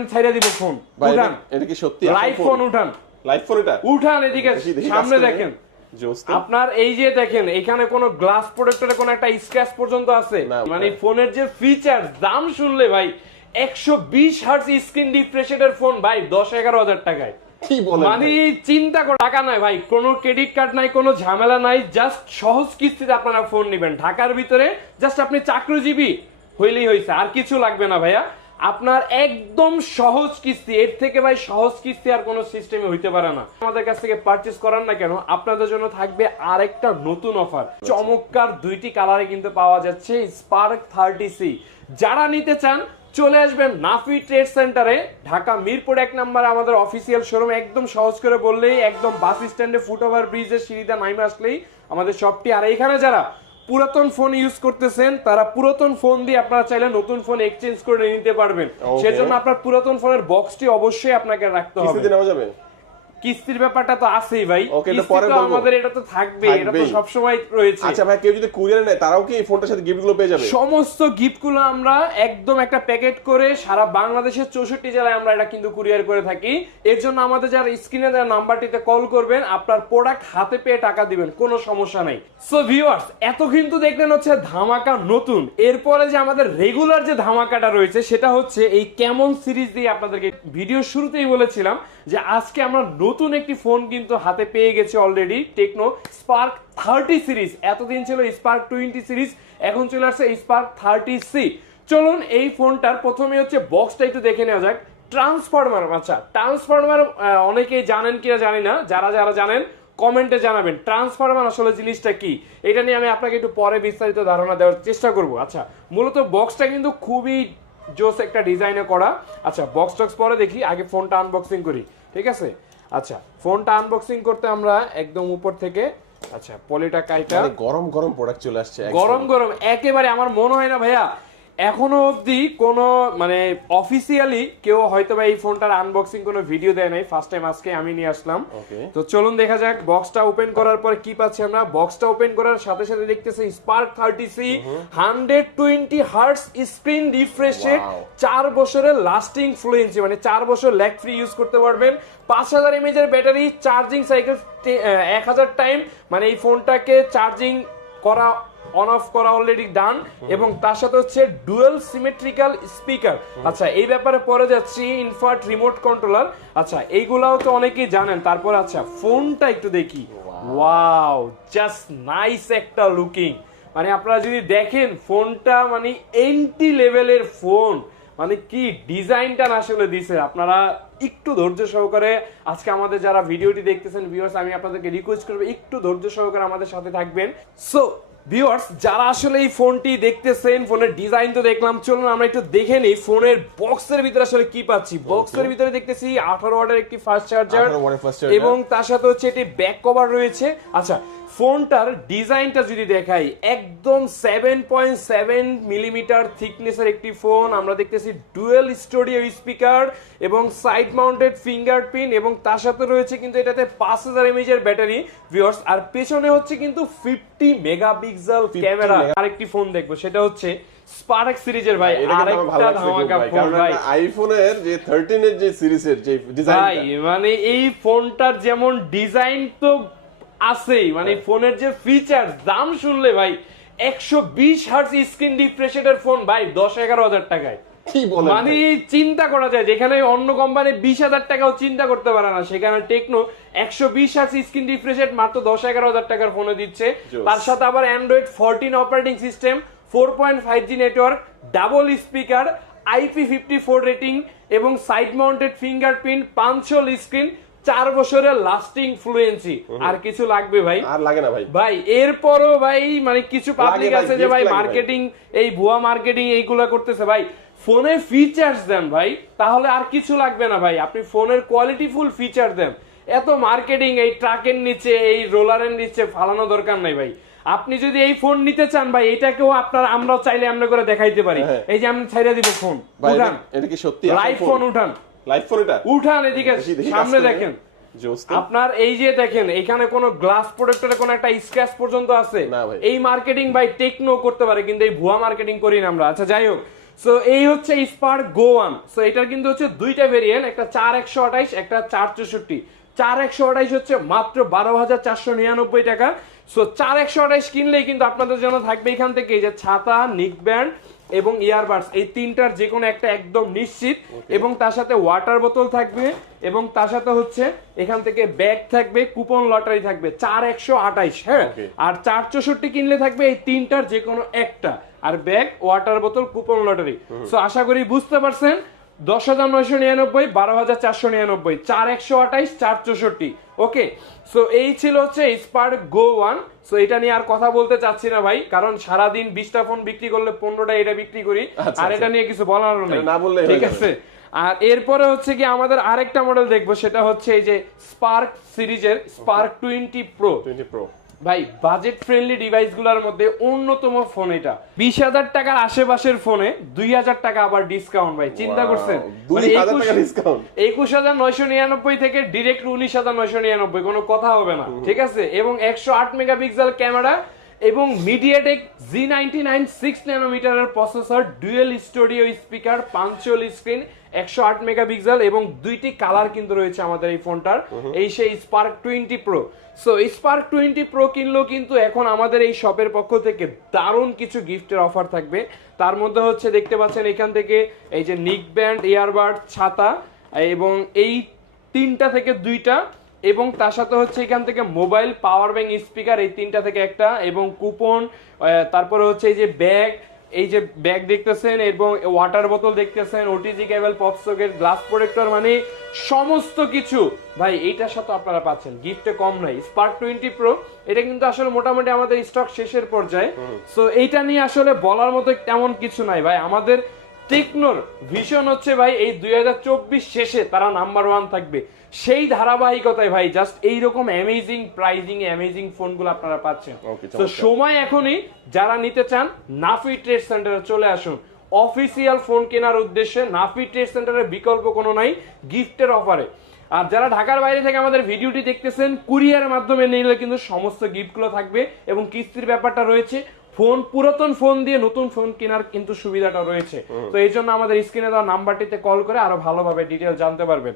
আমি ছাইড়া দিব ফোন। উঠান, এটা কি সত্যি লাইভ ফোন উঠান, লাইভ ফোন এটা উঠান এদিকে সামনে দেখেন। আপনার এই যে দেখেন এখানে কোনো গ্লাস প্রোটেক্টরে কোনো একটা স্ক্র্যাচ পর্যন্ত আছে, মানে ফোনের যে ফিচার দাম শুনলে ভাই 120 হার্টজ স্ক্রিন রিফ্রেশের ফোন ভাই 10-11 হাজার টাকায়। কি বলেন, মানে চিন্তা করে টাকা নাই ভাই, কোনো ক্রেডিট কার্ড নাই, কোনো ঝামেলা নাই, জাস্ট সহজ কিস্তিতে আপনারা ফোন নেবেন ঢাকার ভিতরে। জাস্ট আপনি চাকরিজীবী হইলেই হয়েছে, আর কিছু লাগবে না ভাইয়া। আপনার একদম সহজ কিস্তি, এর থেকে ভাই সহজ কিস্তি আর কোনো সিস্টেমে হইতে পারে না। আমাদের কাছ থেকে পারচেজ করার না কেন, আপনাদের জন্য থাকবে আরেকটা নতুন অফার। চমৎকার দুইটি কালারে কিন্তু পাওয়া যাচ্ছে স্পার্ক 30C। যারা নিতে চান চলে আসবেন নাফি ট্রেড সেন্টারে, ঢাকা মিরপুর 1 নম্বরে আমাদের অফিসিয়াল শোরুম। একদম সহজ করে বললেই একদম বাস স্ট্যান্ডে ফুটওভার ব্রিজের সিঁড়িতে নামে আসলেই আমাদের শপটি। আর এখানে যারা পুরাতন ফোন ইউজ করতেছেন তারা পুরাতন ফোন দিয়ে আপনারা চাইলে নতুন ফোন এক্সচেঞ্জ করে নিতে পারবেন। সেজন্য আপনার পুরাতন ফোনের বক্সটি অবশ্যই আপনাকে রাখতে হবে। কিস্তিতে নেওয়া যাবে? কিস্তির ব্যাপারটা তো আছেই ভাই, আমাদের এটা তো থাকবে, এটা তো সবসময় রয়েছে। আচ্ছা ভাই, কেউ যদি কুরিয়ার নেয় তারাও কি এই ফোনটার সাথে গিফট গুলো পেয়ে যাবে? সমস্ত গিফট গুলো আমরা একদম একটা প্যাকেট করে সারা বাংলাদেশের 64 জেলায় আমরা এটা কিন্তু কুরিয়ার করে থাকি। এর জন্য আমাদের যারা স্ক্রিনে দেওয়া নাম্বারটিতে কল করবেন, আপনার প্রোডাক্ট হাতে পেয়ে টাকা দিবেন, কোনো সমস্যা নাই। সো ভিউয়ার্স, এত কিন্তু দেখলেন হচ্ছে ধামাকা নতুন। এরপরে যে আমাদের রেগুলার যে ধামাকাটা রয়েছে সেটা হচ্ছে এই কেমন সিরিজ দিয়ে আপনাদেরকে ভিডিও শুরুতেই বলেছিলাম যে আজকে আমরা নতুন একটি ফোন কিন্তু হাতে পেয়ে গেছি অলরেডি, টেকনো স্পার্ক 30 সিরিজ। এতদিন ছিল স্পার্ক 20 সিরিজ, এখন চলে আসছে স্পার্ক 30C। চলুন এই ফোনটার প্রথমে হচ্ছে বক্সটা একটু দেখে নেওয়া যাক। ট্রান্সফরমার, আচ্ছা ট্রান্সফরমার অনেকেই জানেন কিনা জানি না, যারা যারা জানেন কমেন্টে জানাবেন ট্রান্সফরমার আসলে জিনিসটা কি। এটা নিয়ে আমি আপনাকে একটু পরে বিস্তারিত ধারণা দেওয়ার চেষ্টা করব। আচ্ছা, মূলত বক্সটা কিন্তু খুবই জোস একটা ডিজাইনে করা। আচ্ছা, বক্স টক্স পরে দেখি, আগে ফোনটা আনবক্সিং করি, ঠিক আছে? আচ্ছা, ফোনটা আনবক্সিং করতে আমরা একদম উপর থেকে, আচ্ছা পলিটা কাইটা, গরম গরম প্রোডাক্ট চলে আসছে, গরম গরম একেবারে। আমার মনে হয় না ভাইয়া এখনো অবধি কোনো মানে অফিসিয়ালি কেউ হয়তো বা এই ফোনটার আনবক্সিং কোনো ভিডিও দেয় নাই, ফার্স্ট টাইম আজকে আমি নিয়ে আসলাম। তো চলুন দেখা যাক বক্সটা ওপেন করার পর কি পাচ্ছি আমরা। বক্সটা ওপেন করার সাথে সাথে দেখতেছি spark 30C 120 hertz screen refreshed, 4 বছরের লাস্টিং ফ্লুয়েন্সি, মানে 4 বছর ল্যাগ ফ্রি ইউজ করতে পারবেন। 5000 mAh এর ব্যাটারি, চার্জিং সাইকেল 1000 টাইম, মানে এই ফোনটাকে চার্জিং করা অন অফ করা অলরেডি ডান, এবং তার সাথে হচ্ছে ডুয়াল সিমেট্রিক্যাল স্পিকার। আচ্ছা, এই ব্যাপারে পরে যাচ্ছি, ইনফার্ট রিমোট কন্ট্রোলার। আচ্ছা, এইগুলাও তো অনেকেই জানেন। তারপর আচ্ছা ফোনটা একটু দেখি, ওয়াও জাস্ট নাইস একটা লুকিং। মানে আপনারা যদি দেখেন ফোনটা মানে এন্টি লেভেলের ফোন, মানে কি ডিজাইনটা আসলে দিছে। আপনারা একটু ধৈর্য সহকারে আজকে আমাদের যারা ভিডিওটি দেখতেছেন ভিউয়ার্স, আমি আপনাদেরকে রিকোয়েস্ট করব একটু ধৈর্য সহকারে আমাদের সাথে থাকবেন। সো ভিউয়ার্স, যারা আসলে এই ফোনটি দেখতেছেন, ফোনের ডিজাইন তো দেখলাম, চলুন আমরা একটু দেখে নিই ফোনের বক্সের ভিতরে আসলে কি পাচ্ছি। বক্সের ভিতরে দেখতেছি 18 ওয়াটের একটি ফাস্ট চার্জার, এবং তার সাথে হচ্ছে এটি ব্যাক কভার রয়েছে। আচ্ছা, ফোনটার ডিজাইনটা যদি দেখাই, একদম 7.7 মিলিমিটার থিকনেসের একটি ফোন। আমরা দেখতেছি ডুয়েল স্টুডিও স্পিকার এবং সাইড মাউন্টেড ফিঙ্গারপ্রিন্ট, এবং তার সাথে রয়েছে কিন্তু এটাতে 5000 mAh এর ব্যাটারি ভিউয়ার্স। আর পেছনে হচ্ছে কিন্তু 50 মেগাপিক্সেল ক্যামেরা। আরেকটি ফোন দেখবো, সেটা হচ্ছে স্পার্ক সিরিজের ভাই আরেকটা ধামাকা ফোন ভাই, আইফোনের যে 13 এর যে সিরিজের যে ডিজাইন ভাই, মানে এই ফোনটার যেমন ডিজাইন তো আছেই, মানে ফোনের যে ফিচার দাম শুনলে ভাই 120 হার্টজ স্ক্রিন রিফ্রেশের ফোন ভাই 10-11 হাজার টাকায়। কি বলেন, মানে চিন্তা করা যায়, যেখানে অন্য কোম্পানি 20,000 টাকাও চিন্তা করতে পারে না, সেখানে টেকনো 120 হার্টজ স্ক্রিন রিফ্রেশেড মাত্র 10-11 হাজার টাকার ফোনে দিচ্ছে। তার সাথে আবার Android 14 operating system, 4.5G network, double speaker, IP54 rating, এবং সাইড মাউন্টেড ফিঙ্গারপ্রিন্ট, 500 স্ক্রিন, 4 বছরের লাস্টিং ফ্লুয়েন্সি। আর কিছু লাগবে ভাই? আর লাগে না ভাই। ভাই এরপরও ভাই মানে কিছু পাবলিক আছে যে ভাই মার্কেটিং, এই ভুয়া মার্কেটিং এইগুলা করতেছে। ভাই ফোনে ফিচার্স দেন ভাই, তাহলে আর কিছু লাগবে না ভাই। আপনি ফোনের কোয়ালিটিফুল ফিচার দেন, এত মার্কেটিং এই ট্রাকের নিচে, এই রোলারের নিচে ফালানো দরকার নাই ভাই। আপনি যদি এই ফোন নিতে চান ভাই, এটাকেও আপনার আমরাও চাইলে আমরা করে দেখাইতে পারি। এই যে আমি ছাইড়া দিব ফোন, উঠান। এটা কি সত্যি লাইভ ফোন উঠান, লাইভ ফোন এটা উঠান এদিকে সামনে দেখেন। আপনার এই যে দেখেন এখানে কোনো গ্লাস প্রোটেক্টরে কোনো একটা স্ক্র্যাচ পর্যন্ত আছে। এই মার্কেটিং ভাই টেকনো করতে পারে, কিন্তু এই ভুয়া মার্কেটিং করি না আমরা। আচ্ছা যাই হোক, সো এই হচ্ছে স্পার্ক গো 1। সো এটার কিন্তু হচ্ছে দুইটা ভেরিয়েন্ট, একটা 4128, একটা 464। 4128 হচ্ছে মাত্র 12,499 টাকা। সো 4128 কিনলেই কিন্তু আপনাদের জন্য থাকবে এখান থেকে এই যে ছাতা, নিক ব্যান্ড এবং ইয়ারবাডস, এই তিনটার যে কোনো একটা একদম নিশ্চিত। এবং তার সাথে ওয়াটার বোতল থাকবে এবং তার সাথে হচ্ছে এখান থেকে ব্যাগ থাকবে, কুপন লটারি থাকবে 4128। হ্যাঁ, আর 464 কিনলে থাকবে এই তিনটার যে কোনো একটা, আর ব্যাগ, ওয়াটার বোতল, কুপন লটারি। সো আশা করি বুঝতে পারছেন। 10,999, 12,499, 4128, 464। ওকে, সো এই ছিল হচ্ছে স্পার্ক গো 1। সো এটা নিয়ে আর কথা বলতে চাচ্ছি না ভাই, কারণ সারাদিন 20টা ফোন বিক্রি করলে 15টা এটা বিক্রি করি, আর এটা নিয়ে কিছু বলার নেই, না বললে ঠিক আছে। আর এরপরে হচ্ছে কি আমাদের আরেকটা মডেল দেখবো, সেটা হচ্ছে এই যে স্পার্ক সিরিজের স্পার্ক 20 প্রো। 20 প্রো ভাই বাজেট ফ্রেন্ডলি ডিভাইস গুলার মধ্যে অন্যতম ফোন এটা। 20,000 টাকার আশেপাশের ফোনে 2,000 টাকা আবার ডিসকাউন্ট ভাই, চিন্তা করছেন? 2,000 টাকা ডিসকাউন্ট, 21,999 থেকে ডিরেক্ট 19,999, কোনো কথা হবে না, ঠিক আছে। এবং 108 মেগাপিক্সেল ক্যামেরা এবং মিডিয়াটেক Z99 6 ন্যানোমিটারের প্রসেসর, ডুয়েল স্টুডিও স্পিকার, পাঞ্চুয়াল স্ক্রিন, 108 মেগাপিক্সেল এবং দুইটি কালার কিন্তু রয়েছে আমাদের এই ফোনটার। এই সেই spark 20 pro. So spark 20 pro কিনলেও কিন্তু এখন আমাদের এই শপের পক্ষ থেকে দারুণ কিছু গিফটের অফার থাকবে। তার মধ্যে হচ্ছে দেখতে পাচ্ছেন এখান থেকে এই যে নিক ব্যান্ড, ইয়ারবাড, ছাতা এবং এই তিনটা থেকে দুইটা, এবং তার সাথে হচ্ছে এখান থেকে মোবাইল, পাওয়ার ব্যাংক, স্পিকার, এই তিনটা থেকে একটা, এবং কুপন, তারপরে হচ্ছে এই যে ব্যাগ, এই যে ব্যাগ দেখতেছেন, এবং ওয়াটার বোতল দেখতেছেন, ওটিজি কেবল, পপ সকেট, গ্লাস প্রোটেক্টর, মানে সমস্ত কিছু ভাই এইটার সাথে আপনারা পাচ্ছেন। গিফটে কম নাই। স্পার্ক 20 প্রো এটা কিন্তু আসলে মোটামুটি আমাদের স্টক শেষের পর্যায়ে। সো এইটা নিয়ে আসলে বলার মতো তেমন কিছু নাই ভাই। আমাদের টেকনোর ভিশন হচ্ছে ভাই এই 2024 শেষে তারা নাম্বার 1 থাকবে। সেই ধারাবাহিকতায় ভাই জাস্ট এইরকম অ্যামেজিং প্রাইজিং, অ্যামেজিং ফোনগুলো আপনারা পাচ্ছেন। তো সময় এখনই, যারা নিতে চান নাফি ট্রেড সেন্টারে চলে আসুন। অফিসিয়াল ফোন কেনার উদ্দেশ্যে নাফি ট্রেড সেন্টারের বিকল্প কোনো নাই গিফটের অফারে। আর যারা ঢাকার বাইরে থেকে আমাদের ভিডিওটি দেখতেছেন, কুরিয়ারের মাধ্যমে নিলে কিন্তু সমস্ত গিফটগুলো থাকবে এবং কিস্তির ব্যাপারটা রয়েছে। ফোন, পুরাতন ফোন দিয়ে নতুন ফোন কেনার কিন্তু সুবিধাটা রয়েছে। তো এই জন্য আমাদের স্ক্রিনে দেওয়া নাম্বারটিতে কল করে আরো ভালোভাবে ডিটেল জানতে পারবেন।